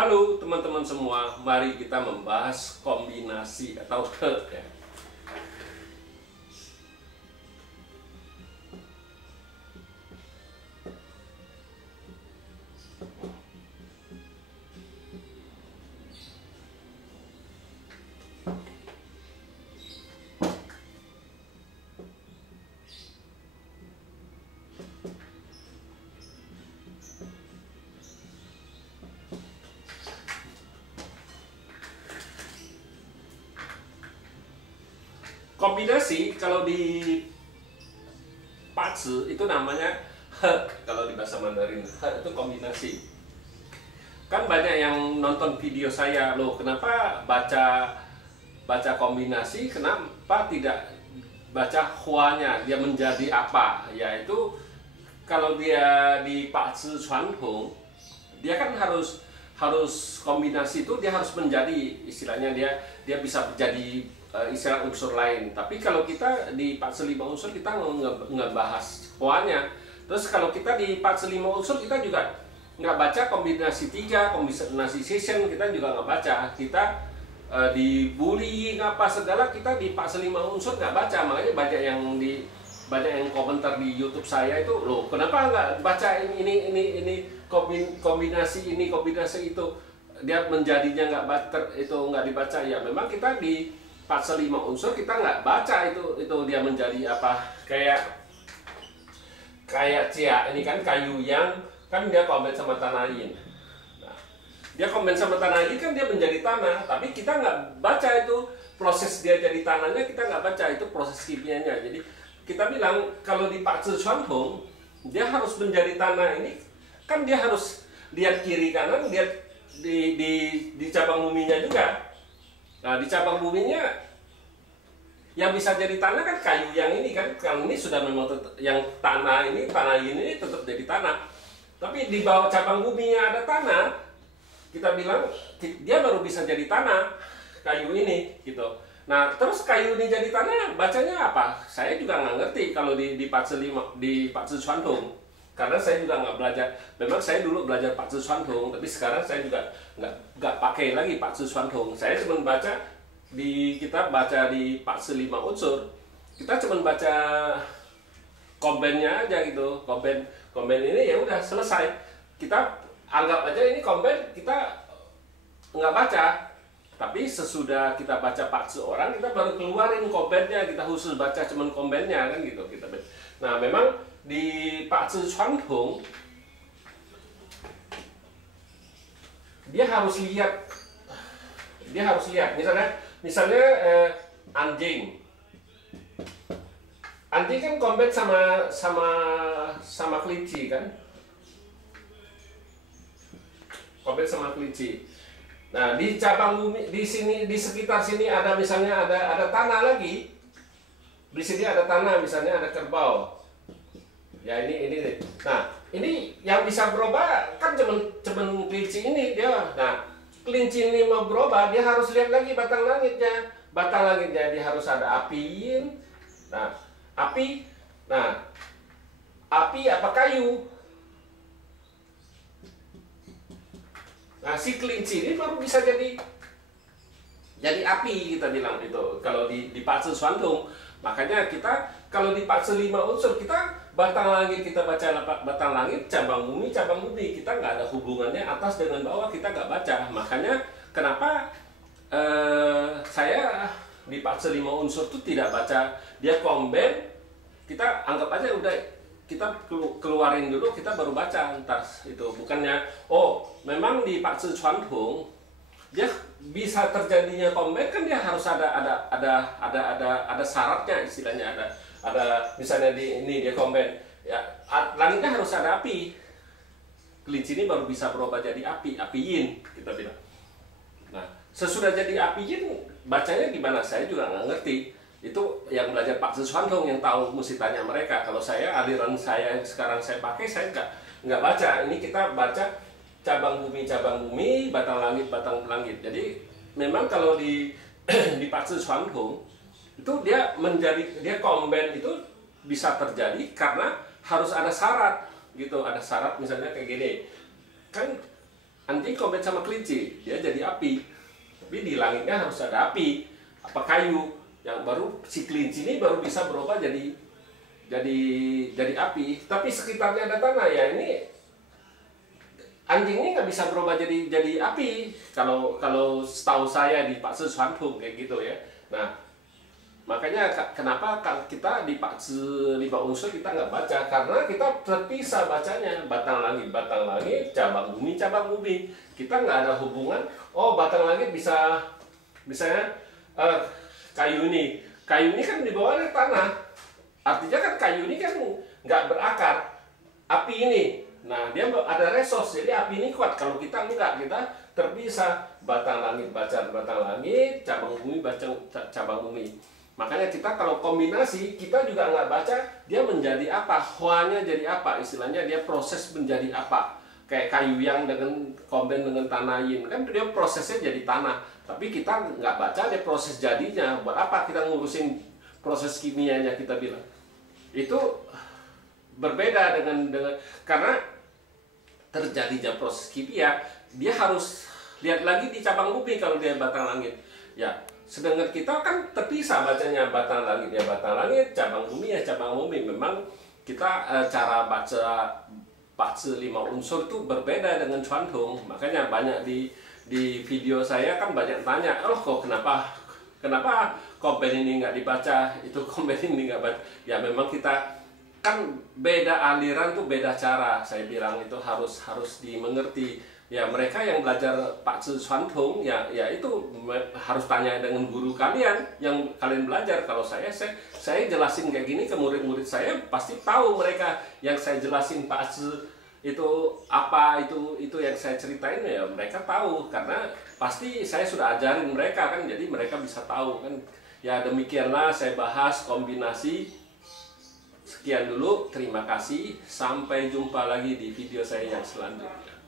Halo teman-teman semua, mari kita membahas kombinasi atau he ya. Kombinasi kalau di Pazi itu namanya he, kalau di bahasa Mandarin he itu kombinasi. Kan banyak yang nonton video saya, loh kenapa baca kombinasi, kenapa tidak baca huanya, dia menjadi apa? Yaitu kalau dia di Pazi Chuantong, dia kan harus kombinasi itu, dia harus menjadi, istilahnya dia bisa menjadi istilah unsur lain. Tapi kalau kita di 45 unsur kita ngebahas huanya. Terus kalau kita di 45 unsur kita juga nggak baca kombinasi 3, kombinasi session kita juga nggak baca. Kita di bullying apa segala kita di 45 unsur nggak baca. Makanya banyak yang komentar di YouTube saya itu, loh kenapa nggak baca ini kombinasi ini kombinasi itu, dia menjadinya nggak dibaca. Ya memang kita di 45 unsur kita nggak baca itu dia menjadi apa, kayak cia ini kan kayu yang kan dia komen sama tanah yin. Nah, dia komen sama tanah yin kan dia menjadi tanah, tapi kita nggak baca itu proses dia jadi tanahnya, kita nggak baca itu proses kimianya. Jadi kita bilang kalau di Pazi Chuantong dia harus menjadi tanah ini kan dia harus lihat kiri kanan, lihat di cabang buminya juga. Nah di cabang buminya yang bisa jadi tanah kan kayu yang ini kan, kalau ini sudah memang yang tanah ini tetap jadi tanah. Tapi di bawah cabang buminya ada tanah, kita bilang dia baru bisa jadi tanah kayu ini gitu. Nah terus kayu ini jadi tanah bacanya apa? Saya juga nggak ngerti kalau di Pazi Chuantong. Karena saya juga nggak belajar, memang saya dulu belajar Pazi Chuantong, tapi sekarang saya juga nggak pakai lagi Pazi Chuantong. Saya cuma kita baca di 45 unsur, kita cuma baca kombennya aja gitu. Komben ini ya udah selesai. Kita anggap aja ini komben, kita nggak baca. Tapi sesudah kita baca Pazi orang, kita baru keluarin kombennya, kita khusus baca cuma kombennya kan gitu kita. Nah memang di Pazi Chuantong dia harus lihat misalnya anjing kan komben sama kelinci kan, komben sama kelinci. Nah di cabang bumi di sini, di sekitar sini ada misalnya ada tanah lagi, di sini ada tanah, misalnya ada kerbau. Ya ini. Nah ini yang bisa berubah kan cuman kelinci ini dia. Nah kelinci ini mau berubah, dia harus lihat lagi batang langitnya. Batang langitnya dia harus ada api. Nah api apa kayu. Nah si kelinci ini baru bisa jadi api, kita bilang itu kalau di Pazi Chuantong. Makanya kita kalau di Pazi 5 unsur kita batang langit, kita baca batang langit, cabang bumi, kita nggak ada hubungannya atas dengan bawah, kita nggak baca. Makanya kenapa saya di Pazi 5 unsur itu tidak baca dia komben, kita anggap aja udah kita keluarin dulu, kita baru baca ntar itu. Bukannya memang di Pazi Chuantong dia bisa terjadinya komben kan, dia harus ada syaratnya, istilahnya ada misalnya ini dia komben ya, langitnya harus ada api. Kelinci ini baru bisa berubah jadi api yin kita bilang. Nah sesudah jadi api yin bacanya gimana saya juga nggak ngerti. Itu yang belajar Pazi Chuantong yang tahu, mesti tanya mereka. Kalau saya, aliran saya yang sekarang saya pakai, saya nggak baca. Ini kita baca cabang bumi, batang langit. Jadi memang kalau di Pazi Chuantong itu dia komben itu bisa terjadi karena harus ada syarat gitu. Ada syarat misalnya kayak gini kan, anjing kombin sama kelinci, dia jadi api. Tapi di langitnya harus ada api, apa kayu, yang baru si kelinci ini baru bisa berubah jadi api. Tapi sekitarnya ada tanah, ya ini anjing ini nggak bisa berubah jadi api. Kalau setahu saya di Pak Sesuantung kayak gitu ya. Nah, makanya kenapa kita di Pak 5 unsur kita nggak baca, karena kita terpisah bacanya, batang langit, cabang bumi. Kita nggak ada hubungan. Oh, batang langit bisa misalnya kayu ini kan di bawahnya tanah, artinya kan kayu ini kan nggak berakar. Api ini, nah dia ada resos, jadi api ini kuat. Kalau kita enggak, kita terpisah, batang langit, cabang bumi, cabang bumi. Makanya kita kalau kombinasi, kita juga nggak baca dia menjadi apa, hoanya jadi apa, istilahnya dia proses menjadi apa. Kayak kayu yang dengan kombin dengan tanah yin, kan dia prosesnya jadi tanah. Tapi kita nggak baca dia proses jadinya. Buat apa kita ngurusin proses kimianya, kita bilang. Itu berbeda dengan karena terjadinya proses kimia, dia harus lihat lagi di cabang bumi kalau dia batang langit. Ya, sedangkan kita kan terpisah bacanya, batang langit ya batang langit, cabang bumi ya cabang bumi. Memang kita cara baca 5 unsur itu berbeda dengan Cuantung. Makanya banyak di video saya kan banyak tanya, oh kok kenapa kompen ini nggak dibaca, itu kompen ini nggak baca. Ya memang kita kan beda aliran tuh, beda cara. Saya bilang itu harus dimengerti. Ya mereka yang belajar Pak Cuantung ya itu harus tanya dengan guru kalian yang kalian belajar. Kalau saya jelasin kayak gini ke murid-murid saya, pasti tahu mereka yang saya jelasin Pak itu apa, itu yang saya ceritain ya mereka tahu, karena pasti saya sudah ajarin mereka kan, jadi mereka bisa tahu kan. Ya demikianlah saya bahas kombinasi. Sekian dulu, terima kasih, sampai jumpa lagi di video saya yang selanjutnya.